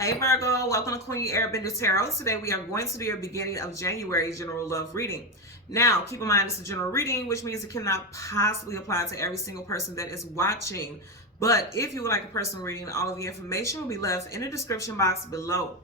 Hey Virgo, welcome to Queen Airbender Tarot. Today we are going to do your beginning of January general love reading. Now, keep in mind it's a general reading, which means it cannot possibly apply to every single person that is watching. But if you would like a personal reading, all of the information will be left in the description box below.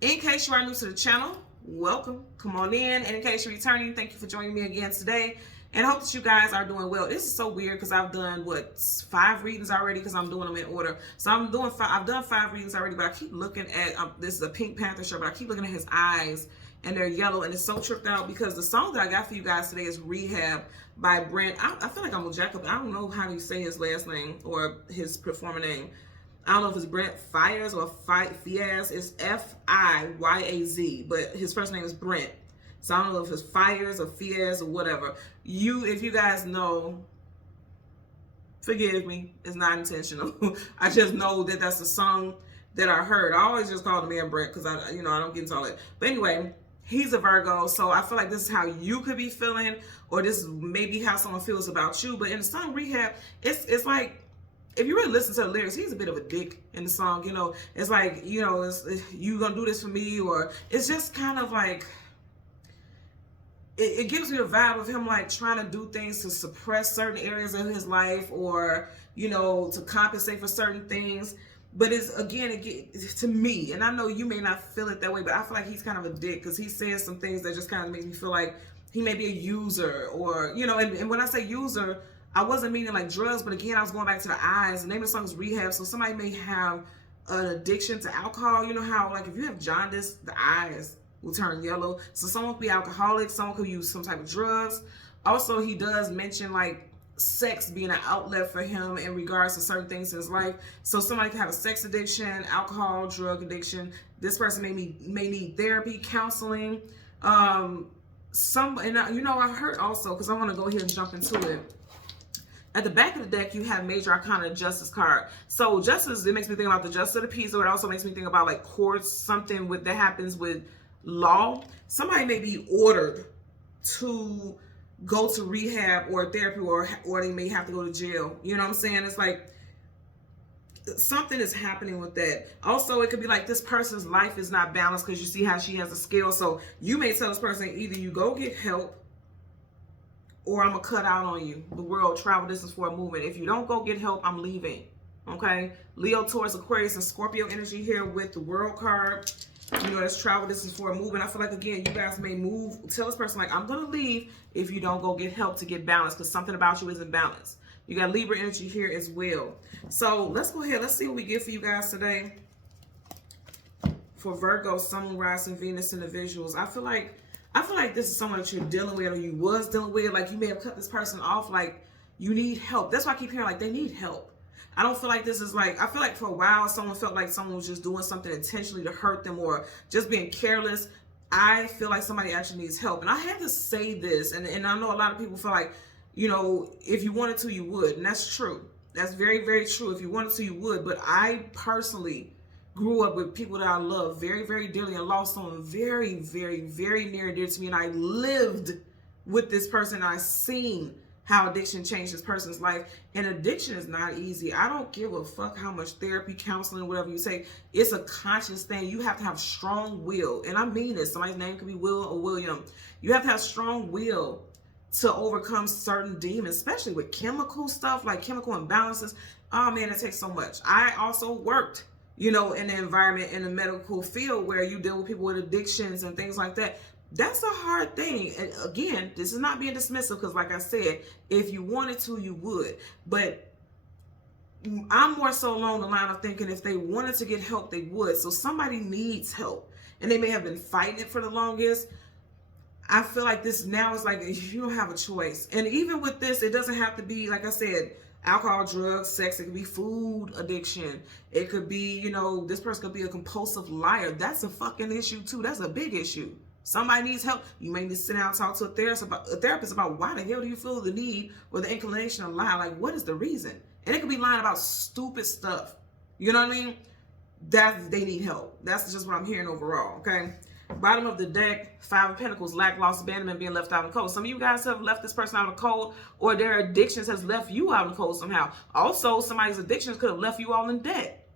In case you are new to the channel, welcome. Come on in. And in case you're returning, thank you for joining me again today. And I hope that you guys are doing well. This is so weird because I've done, 5 readings already because I'm doing them in order. So I've done 5 readings already, but I keep looking at, this is a Pink Panther shirt, but I keep looking at his eyes and they're yellow. And it's so tripped out because the song that I got for you guys today is Rehab by Brent. I feel like I'm going to jack up. I don't know how you say his last name or his performer name. I don't know if it's Brent Fiaz or Fiaz. It's F-I-Y-A-Z, but his first name is Brent. So I don't know if it's Fires or Fiaz or whatever. If you guys know, forgive me. It's not intentional. I just know that that's the song that I heard. I always just call the man Brent because I don't get into all that. But anyway, he's a Virgo, so I feel like this is how you could be feeling, or this is maybe how someone feels about you. But in the song Rehab, it's like, if you really listen to the lyrics, he's a bit of a dick in the song. It's like, you gonna do this for me, or it's just kind of like, it gives me a vibe of him like trying to do things to suppress certain areas of his life, or to compensate for certain things. But it's, again, to me, and I know you may not feel it that way, but I feel like he's kind of a dick because he says some things that just kind of makes me feel like he may be a user, or and when I say user, I wasn't meaning like drugs, but again, I was going back to the eyes. The name of the song is Rehab, so somebody may have an addiction to alcohol. You know how, like, if you have jaundice, the eyes will turn yellow. So someone could be alcoholic, someone could use some type of drugs. Also, he does mention like sex being an outlet for him in regards to certain things in his life. So somebody could have a sex addiction, alcohol, drug addiction. This person may need therapy, counseling. I heard also, because I want to go here and jump into it. At the back of the deck, you have Major Arcana Justice card. So Justice, it makes me think about the Justice of the Peace, or it also makes me think about like courts, something that happens with law. Somebody may be ordered to go to rehab or therapy, or they may have to go to jail. You know what I'm saying? It's like something is happening with that. Also, it could be like this person's life is not balanced because you see how she has a scale. So you may tell this person, either you go get help, or I'm gonna cut out on you. The world, travel distance for a movement. If you don't go get help, I'm leaving. Okay? Leo, Taurus, Aquarius, and Scorpio energy here with the World card. That's travel distance for a movement. I feel like, again, you guys may tell this person, like, I'm going to leave if you don't go get help to get balanced, because something about you isn't balanced. You got Libra energy here as well. So let's go ahead. Let's see what we get for you guys today. For Virgo, Sun, Moon, Rising, Venus individuals. I feel like this is someone that you're dealing with, or you was dealing with. Like, you may have cut this person off. Like, you need help. That's why I keep hearing, like, they need help. I don't feel like this is like, I feel like for a while someone felt like someone was just doing something intentionally to hurt them, or just being careless. I feel like somebody actually needs help. And I had to say this, and I know a lot of people feel like, if you wanted to, you would. And that's true. That's very, very true. If you wanted to, you would. But I personally grew up with people that I love very, very dearly, and lost someone very, very, very near and dear to me. And I lived with this person, and I seen how addiction changed this person's life. And addiction is not easy. I don't give a fuck how much therapy, counseling, whatever you say. It's a conscious thing. You have to have strong will. And I mean this. Somebody's name could be Will or William. You have to have strong will to overcome certain demons, especially with chemical stuff, like chemical imbalances. Oh man, it takes so much. I also worked, in the environment, in the medical field, where you deal with people with addictions and things like that. That's a hard thing. And again, this is not being dismissive, because like I said, if you wanted to, you would. But I'm more so along the line of thinking if they wanted to get help, they would. So somebody needs help, and they may have been fighting it for the longest. I feel like this now is like, you don't have a choice. And even with this, it doesn't have to be, like I said, alcohol, drugs, sex. It could be food addiction. It could be, this person could be a compulsive liar. That's a fucking issue too. That's a big issue. Somebody needs help. You may need to sit down and talk to a therapist about why the hell do you feel the need or the inclination to lie? Like, what is the reason? And it could be lying about stupid stuff. You know what I mean? They need help. That's just what I'm hearing overall, okay? Bottom of the deck, 5 of Pentacles, lack, loss, abandonment, being left out in the cold. Some of you guys have left this person out in the cold, or their addictions has left you out in the cold somehow. Also, somebody's addictions could have left you all in debt.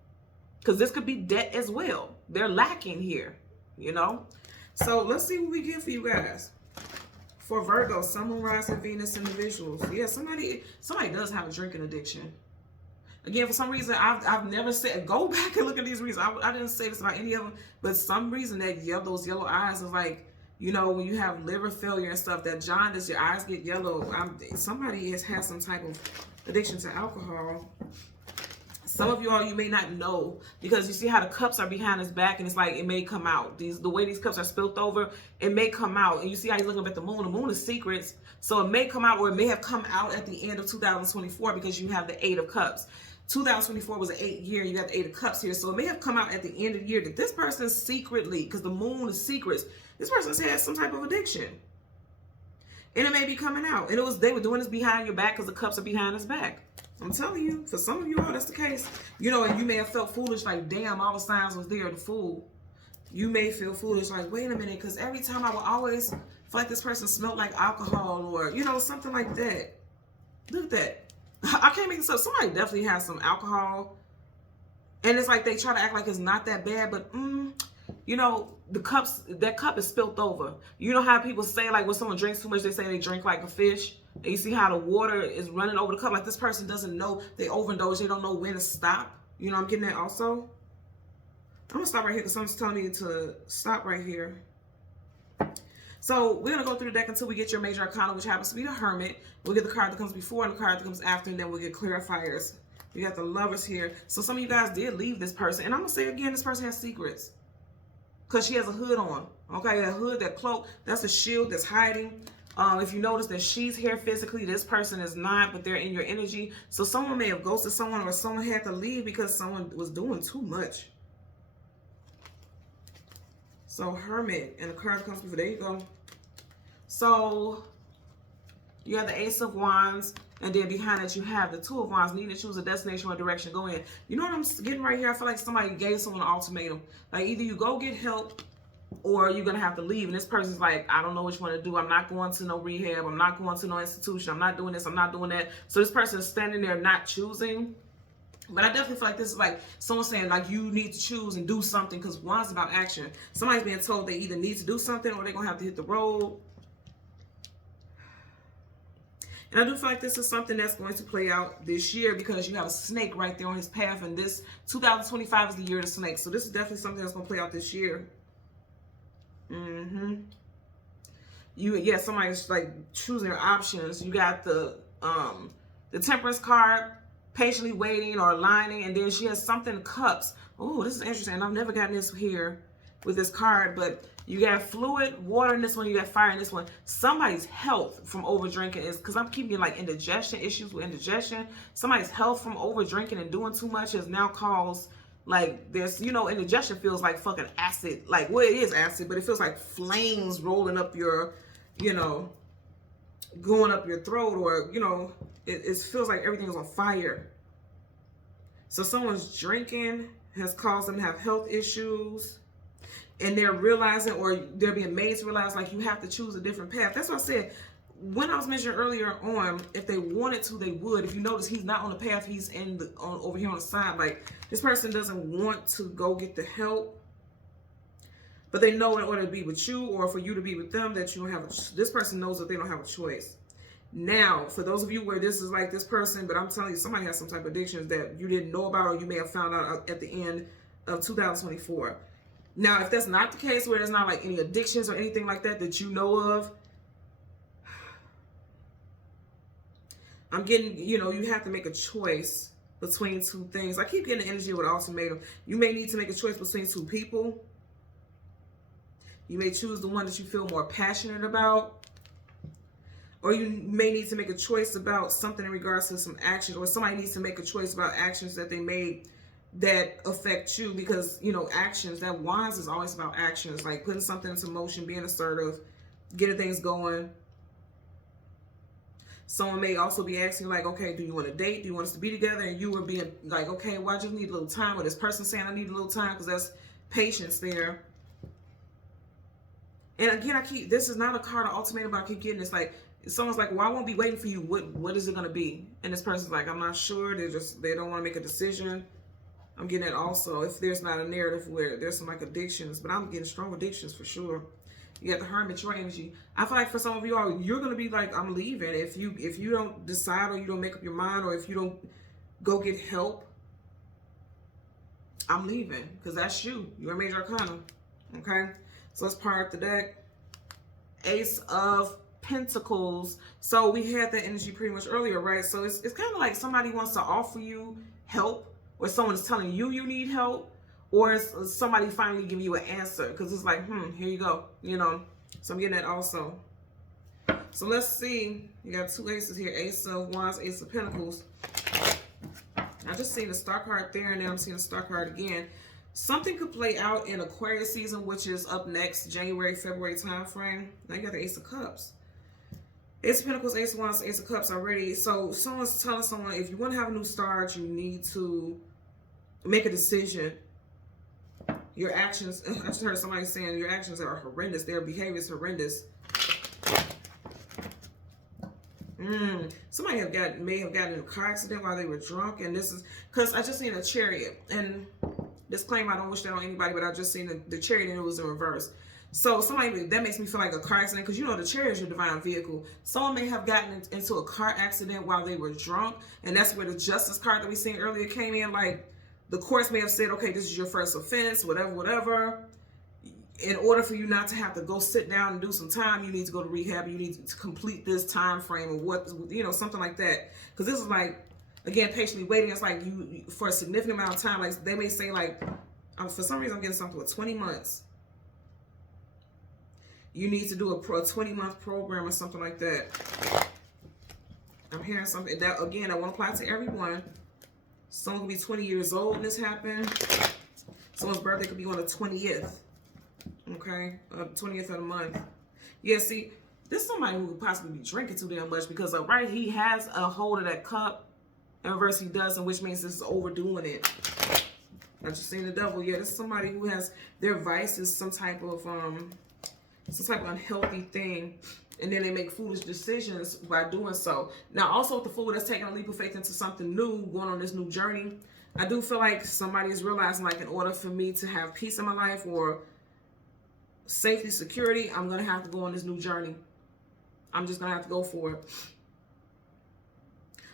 because this could be debt as well. They're lacking here, you know. So let's see what we get for you guys. For Virgo, Sun, Moon, Rising, Venus individuals. Yeah, somebody does have a drinking addiction. Again, for some reason, I've never said, go back and look at these reasons. I didn't say this about any of them, but some reason that those yellow eyes is like, you know, when you have liver failure and stuff, that jaundice, your eyes get yellow. Somebody has had some type of addiction to alcohol. Some of you all, you may not know, because you see how the cups are behind his back, and it's like it may come out. The way these cups are spilt over, it may come out. And you see how he's looking up at the moon. The moon is secrets, so it may come out, or it may have come out at the end of 2024, because you have the 8 of Cups. 2024 was an 8 year. You got the 8 of Cups here, so it may have come out at the end of the year that this person secretly, because the moon is secrets, this person's had some type of addiction, and it may be coming out. And they were doing this behind your back, because the cups are behind his back. I'm telling you, for some of you all, that's the case. You know, and you may have felt foolish, like, damn, all the signs was there to fool. You may feel foolish, like, wait a minute, because every time I would always feel like this person smelled like alcohol, or, you know, something like that. Look at that. I can't make this up. Somebody definitely has some alcohol, and it's like they try to act like it's not that bad, but you know, that cup is spilt over. You know how people say, like, when someone drinks too much, they say they drink like a fish, and you see how the water is running over the cup. Like, this person doesn't know, they overdose, they don't know when to stop. You know, I'm getting that also. I'm gonna stop right here because someone's telling me to stop right here. So we're gonna go through the deck until we get your major arcana, which happens to be the Hermit. We'll get the card that comes before and the card that comes after, and then we'll get clarifiers. We got the Lovers here. So some of you guys did leave this person, and I'm gonna say again, this person has secrets, because she has a hood on. Okay, that hood, that cloak, that's a shield that's hiding. If you notice that she's here physically, this person is not, but they're in your energy. So someone may have ghosted someone, or someone had to leave because someone was doing too much. So Hermit, and the card that comes before, there you go. So you have the Ace of Wands, and then behind it you have the Two of Wands. Need to choose a destination or direction, go in. You know what I'm getting right here? I feel like somebody gave someone an ultimatum. Like, either you go get help, or you're gonna have to leave. And this person's like, I don't know which one to do. I'm not going to no rehab, I'm not going to no institution, I'm not doing this, I'm not doing that. So this person is standing there not choosing. But I definitely feel like this is like someone saying, like, you need to choose and do something, because Wands about action. Somebody's being told they either need to do something, or they're gonna have to hit the road. And I do feel like this is something that's going to play out this year, because you have a snake right there on his path, and this 2025 is the year of the snake. So this is definitely something that's going to play out this year. Yeah, somebody's like choosing their options. You got the Temperance card, patiently waiting or aligning, and then she has something, Cups. Oh, this is interesting. I've never gotten this here with this card, but you got fluid, water in this one, you got fire in this one. Somebody's health from over drinking is, because I'm keeping like indigestion issues with indigestion. Somebody's health from over drinking and doing too much has now caused, like, there's, you know, indigestion feels like fucking acid. Like, well, it is acid, but it feels like flames rolling up your, you know, going up your throat, or, you know, it feels like everything is on fire. So someone's drinking has caused them to have health issues. And they're realizing, or they're being made to realize, like, you have to choose a different path. That's what I said. When I was mentioning earlier on, if they wanted to, they would. If you notice, he's not on the path, he's over here on the side. Like, this person doesn't want to go get the help, but they know in order to be with you, or for you to be with them, that you don't have this person knows that they don't have a choice. Now, for those of you where this is like this person, but I'm telling you, somebody has some type of addictions that you didn't know about, or you may have found out at the end of 2024. Now, if that's not the case, where there's not like any addictions or anything like that that you know of, I'm getting, you know, you have to make a choice between two things. I keep getting the energy with ultimatum. You may need to make a choice between two people. You may choose the one that you feel more passionate about. Or you may need to make a choice about something in regards to some actions, or somebody needs to make a choice about actions that they made that affect you, because, you know, actions, that Wands is always about actions, like putting something into motion, being assertive, getting things going. Someone may also be asking, like, okay, do you want to date? Do you want us to be together? And you were being like, okay, well, I just need a little time. Or this person saying, I need a little time, because that's patience there. And again, this is not a card of ultimatum, but I keep getting this, like, someone's like, well, I won't be waiting for you. What is it going to be? And this person's like, I'm not sure. They don't want to make a decision. I'm getting that also. If there's not a narrative where there's some like addictions, but I'm getting strong addictions for sure. You got the Hermit, your energy. I feel like for some of you all, you're gonna be like, I'm leaving. If you don't decide, or you don't make up your mind, or if you don't go get help, I'm leaving, because that's you. You're a major arcana. Okay, so let's part the deck. Ace of Pentacles. So we had that energy pretty much earlier, right? So it's kind of like somebody wants to offer you help, or someone's telling you you need help, or it's somebody finally give you an answer, because it's like, here you go, you know. So I'm getting that also. So let's see. You got two aces here: Ace of Wands, Ace of Pentacles. I just seen the Star card there, and then I'm seeing the Star card again. Something could play out in Aquarius season, which is up next, January, February time frame. Now you got the Ace of Cups. Ace of Pentacles, Ace of Wands, Ace of Cups already. So someone's telling someone, if you want to have a new start, you need to make a decision. Your actions, I just heard somebody saying your actions are horrendous. Their behavior is horrendous. Somebody may have gotten in a car accident while they were drunk, and this is because I just seen a Chariot, and disclaimer, I don't wish that on anybody, but I just seen the Chariot and it was in reverse. So somebody, that makes me feel like a car accident, because you know the Chariot is your divine vehicle. Someone may have gotten into a car accident while they were drunk, and that's where the Justice card that we seen earlier came in. Like, the courts may have said, okay, this is your first offense, whatever. In order for you not to have to go sit down and do some time, you need to go to rehab. You need to complete this time frame, or what, you know, something like that. Because this is like, again, patiently waiting. It's like you for a significant amount of time. Like they may say, like, for some reason I'm getting something with 20 months. You need to do a 20-month program or something like that. I'm hearing something that, again, I won't apply to everyone. Someone could be 20 years old and this happened. Someone's birthday could be on the 20th. Okay, 20th of the month. Yeah, see, this is somebody who could possibly be drinking too damn much, because right, he has a hold of that cup, in reverse he doesn't, which means this is overdoing it. I just seen the devil. Yeah, this is somebody who has their vice is some type of unhealthy thing, and then they make foolish decisions by doing so. Now, also with the Fool that's taking a leap of faith into something new, going on this new journey, I do feel like somebody is realizing, like, in order for me to have peace in my life, or safety, security, I'm gonna have to go on this new journey. I'm just gonna have to go for it.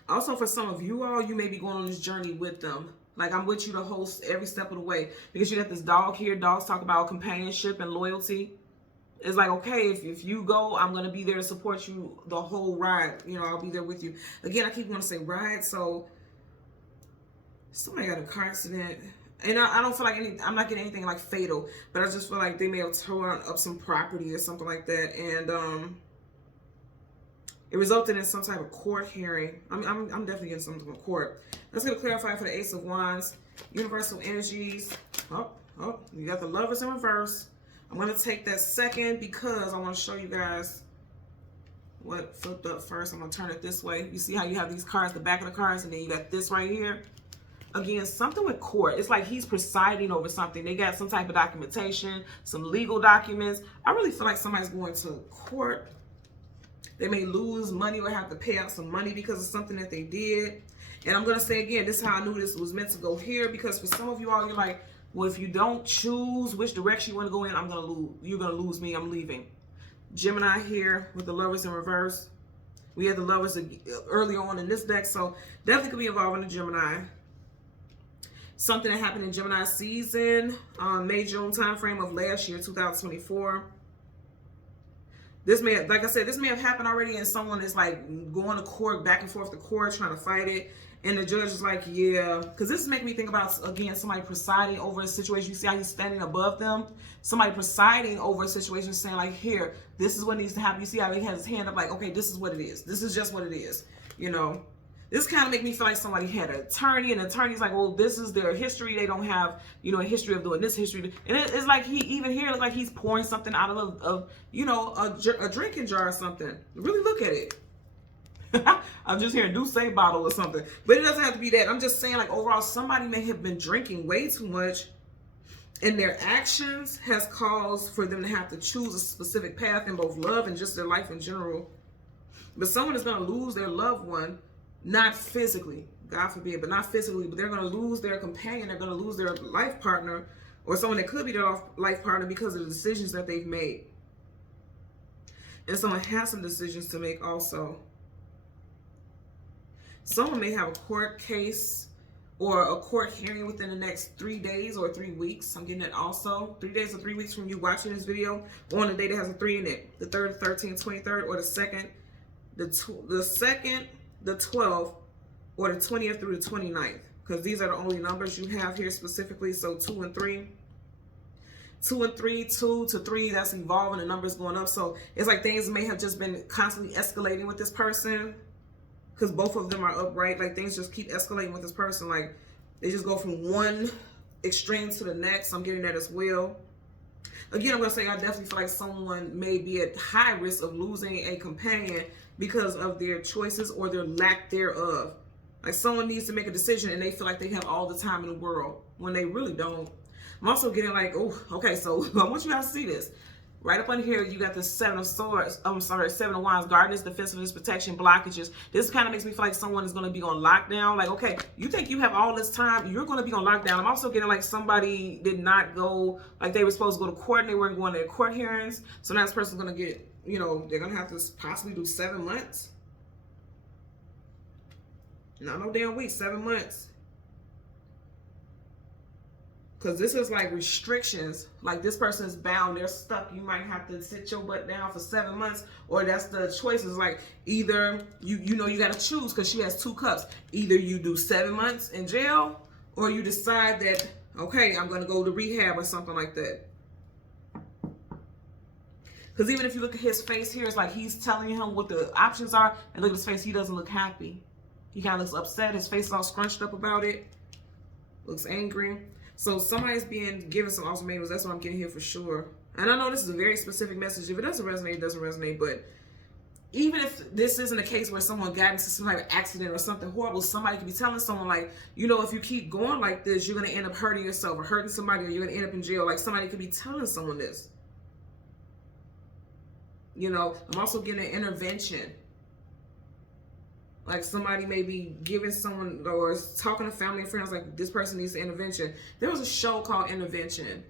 Also, for some of you all, you may be going on this journey with them. Like, I'm with you the whole every step of the way, because you got this dog here. Dogs talk about companionship and loyalty. It's like, okay, if you go, I'm gonna be there to support you the whole ride. You know, I'll be there with you. Again, I keep wanting to say ride. So somebody got a car accident. And I don't feel like I'm not getting anything like fatal, but I just feel like they may have torn up some property or something like that, and it resulted in some type of court hearing. I'm definitely getting something from court. Let's get a clarify for the Ace of Wands, universal energies. Oh, you got the Lovers in reverse. I'm gonna take that second because I want to show you guys what flipped up first. I'm gonna turn it this way. You see how you have these cards, the back of the cards, and then you got this right here. Again, something with court. It's like he's presiding over something. They got some type of documentation, some legal documents. I really feel like somebody's going to court. They may lose money or have to pay out some money because of something that they did. And I'm going to say again, this is how I knew this was meant to go here, because for some of you all, you're like, well, if you don't choose which direction you want to go in, I'm going to lose. You're going to lose me. I'm leaving. Gemini here with the Lovers in reverse. We had the Lovers early on in this deck, so definitely could be involved in the Gemini. Something that happened in Gemini season, May, June time frame of last year, 2024. This may, like I said, this may have happened already, and someone is like going to court, back and forth to court, trying to fight it. And the judge is like, yeah, because this is making me think about, again, somebody presiding over a situation. You see how he's standing above them? Somebody presiding over a situation, saying like, here, this is what needs to happen. You see how he has his hand up like, okay, this is what it is. This is just what it is, you know. This kind of make me feel like somebody had an attorney, and the attorney's like, well, this is their history. They don't have, you know, a history of doing this history. And it's like he, even here, looks like he's pouring something out of you know, a drinking jar or something. Really look at it. I'm just hearing Douce bottle or something. But it doesn't have to be that. I'm just saying, like, overall, somebody may have been drinking way too much, and their actions has caused for them to have to choose a specific path in both love and just their life in general. But someone is going to lose their loved one. Not physically, God forbid, but not physically, but they're going to lose their companion, they're going to lose their life partner, or someone that could be their life partner because of the decisions that they've made. And someone has some decisions to make also. Someone may have a court case or a court hearing within the next 3 days or 3 weeks. I'm getting that also. 3 days or 3 weeks from you watching this video, on the day that has a 3 in it. The 3rd, 13th, 23rd, or the 2nd, the 2nd, the 12th, or the 20th through the 29th. Because these are the only numbers you have here specifically. So 2 and 3. 2 and 3, 2 to 3, that's evolving, the numbers going up. So it's like things may have just been constantly escalating with this person. Because both of them are upright. Like things just keep escalating with this person. Like they just go from one extreme to the next. I'm getting that as well. Again, I'm going to say I definitely feel like someone may be at high risk of losing a companion because of their choices or their lack thereof. Like someone needs to make a decision and they feel like they have all the time in the world when they really don't. I'm also getting like, oh, okay, so I want you guys to see this. Right up on here, you got the 7 of Swords. I'm sorry, 7 of Wands, guardedness, defensiveness, protection, blockages. This kind of makes me feel like someone is going to be on lockdown. Like, okay, you think you have all this time, you're going to be on lockdown. I'm also getting like somebody did not go, like they were supposed to go to court and they weren't going to their court hearings. So now this person's going to get, you know, they're going to have to possibly do 7 months. Not no damn week, 7 months. Because this is like restrictions. Like this person is bound. They're stuck. You might have to sit your butt down for 7 months. Or that's the choices. Like either, you know, you got to choose because she has 2 cups. Either you do 7 months in jail or you decide that, okay, I'm going to go to rehab or something like that. Because even if you look at his face here, it's like he's telling him what the options are. And look at his face. He doesn't look happy. He kind of looks upset. His face is all scrunched up about it. Looks angry. So somebody's being given some ultimatums. That's what I'm getting here for sure. And I know this is a very specific message. If it doesn't resonate, it doesn't resonate. But even if this isn't a case where someone got into some type of accident or something horrible, somebody could be telling someone like, you know, if you keep going like this, you're going to end up hurting yourself or hurting somebody, or you're going to end up in jail. Like somebody could be telling someone this. You know, I'm also getting an intervention. Like somebody may be giving someone or talking to family and friends like this person needs an intervention. There was a show called Intervention.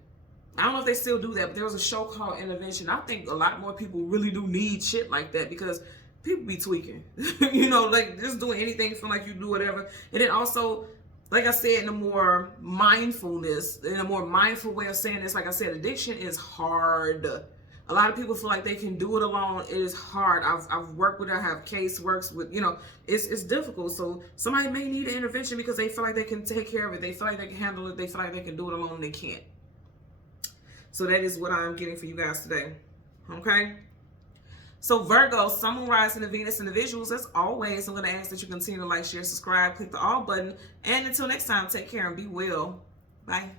I don't know if they still do that, but there was a show called Intervention. I think a lot more people really do need shit like that because people be tweaking. You know, like just doing anything, feel like you do whatever. And then also, like I said, in a more mindfulness, in a more mindful way of saying this, like I said, addiction is hard. A lot of people feel like they can do it alone. It is hard. I've worked with it. I have case works with, you know, it's difficult. So somebody may need an intervention because they feel like they can take care of it. They feel like they can handle it. They feel like they can do it alone and they can't. So that is what I'm getting for you guys today. Okay? So Virgo, Sun, Moon, Rising, and Venus individuals, as always, I'm going to ask that you continue to like, share, subscribe, click the all button. And until next time, take care and be well. Bye.